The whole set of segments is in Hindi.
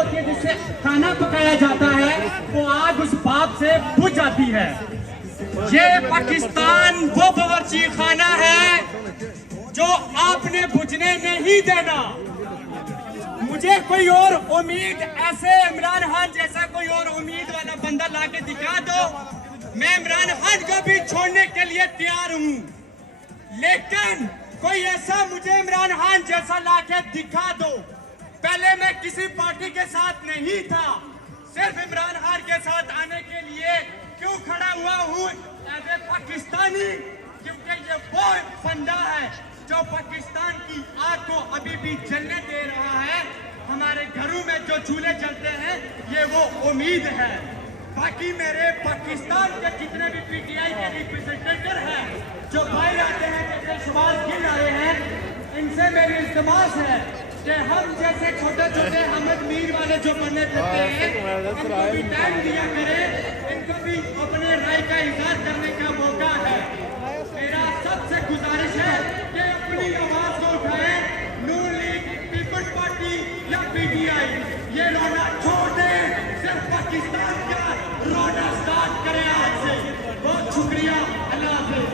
होती है जिससे खाना पकाया जाता है, वो आग उस बाप से बुझ जाती है। ये पाकिस्तान वो बावर्ची खाना है जो आपने बुझने नहीं देना। मुझे कोई और उम्मीद, ऐसे इमरान खान जैसा कोई और उम्मीद वाला बंदा लाके दिखा दो, मैं इमरान खान को भी छोड़ने के लिए तैयार हूं। लेकिन कोई ऐसा मुझे इमरान खान जैसा लाके दिखा दो। पहले मैं किसी पार्टी के साथ नहीं था, सिर्फ इमरान खान के साथ आने के लिए क्यों खड़ा हुआ हूँ एज ए पाकिस्तानी, क्योंकि ये वो बंदा है जो पाकिस्तान की आग को अभी भी जलने दे रहा है। हमारे घरों में जो चूल्हे जलते हैं ये वो उम्मीद है। बाकी मेरे पाकिस्तान के जितने भी पीटीआई के रिप्रेजेंटेटिव हैं जो बाहर आते हैं, जैसे सुभाष गिल आए हैं, इनसे मेरी इल्तिमास है कि हम जैसे छोटे छोटे अहमद मीर वाले जो बने फिरते हैं, इनको भी टाइम दिया करें, इनको भी अपने राय का इजहार करने का मौका है। मेरा सबसे गुजारिश है कि अपनी आवाज को उठाए। नून लीग, पीपल्स पार्टी या पीटीआई, ये रोना छोड़ दे, सिर्फ पाकिस्तान का रोना स्टार्ट करें आज से। बहुत शुक्रिया, अल्लाह हाफिज।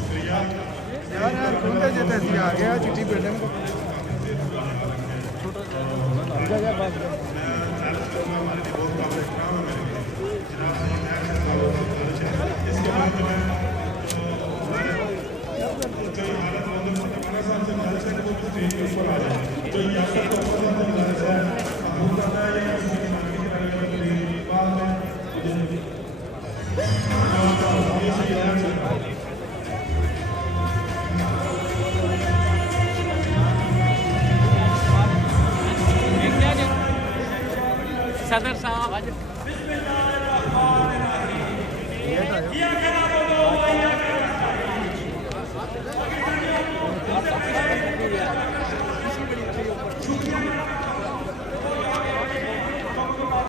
शुक्रिया यार घूमते जैसे आ गया चिट्ठी बिल्डिंग को सदर साहब